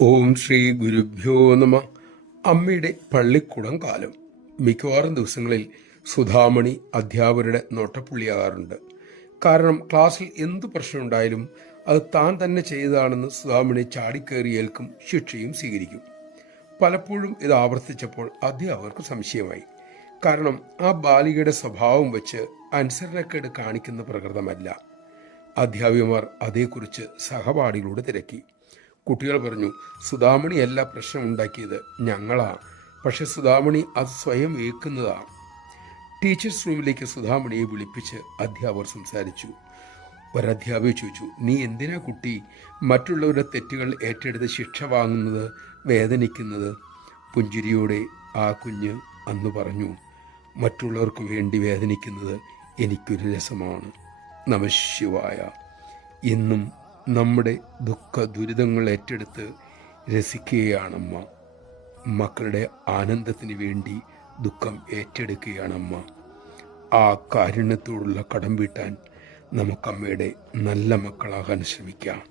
ഓം ശ്രീ ഗുരുഭ്യോ നമ. അമ്മയുടെ പള്ളിക്കുടം കാലം. മിക്കവാറും ദിവസങ്ങളിൽ സുധാമണി അധ്യാപകരുടെ നോട്ടപ്പുള്ളിയാകാറുണ്ട്. കാരണം ക്ലാസ്സിൽ എന്തു പ്രശ്നമുണ്ടായാലും അത് താൻ തന്നെ ചെയ്തതാണെന്ന് സുധാമണി ചാടിക്കേറിയേൽക്കും, ശിക്ഷയും സ്വീകരിക്കും. പലപ്പോഴും ഇത് ആവർത്തിച്ചപ്പോൾ അധ്യാപകർക്ക് സംശയമായി. കാരണം ആ ബാലികയുടെ സ്വഭാവം വെച്ച് അനുസരണക്കേട് കാണിക്കുന്ന പ്രകൃതമല്ല. അധ്യാപികമാർ അതേക്കുറിച്ച് സഹപാഠികളോട് തിരക്കി. കുട്ടികൾ പറഞ്ഞു, സുധാമണിയല്ല പ്രശ്നമുണ്ടാക്കിയത്, ഞങ്ങളാ. പക്ഷെ സുധാമണി അത് സ്വയം ഏക്കുന്നതാണ്. ടീച്ചേഴ്സ് റൂമിലേക്ക് സുധാമണിയെ വിളിപ്പിച്ച് അധ്യാപകർ സംസാരിച്ചു. ഒരധ്യാപിക ചോദിച്ചു, നീ എന്തിനാ കുട്ടി മറ്റുള്ളവരുടെ തെറ്റുകൾ ഏറ്റെടുത്ത് ശിക്ഷ വാങ്ങുന്നത്, വേദനിക്കുന്നത്? പുഞ്ചിരിയോടെ ആ കുഞ്ഞ് അന്ന് പറഞ്ഞു, മറ്റുള്ളവർക്ക് വേണ്ടി വേദനിക്കുന്നത് എനിക്കൊരു രസമാണ്. നമഃശിവായ. എന്നും നമ്മുടെ ദുഃഖ ദുരിതങ്ങൾ ഏറ്റെടുത്ത് രസിക്കുകയാണമ്മ. മക്കളുടെ ആനന്ദത്തിന് വേണ്ടി ദുഃഖം ഏറ്റെടുക്കുകയാണമ്മ. ആ കാരുണ്യത്തോടുള്ള കടം വീട്ടാൻ നമുക്കമ്മയുടെ നല്ല മക്കളാകാൻ ശ്രമിക്കാം.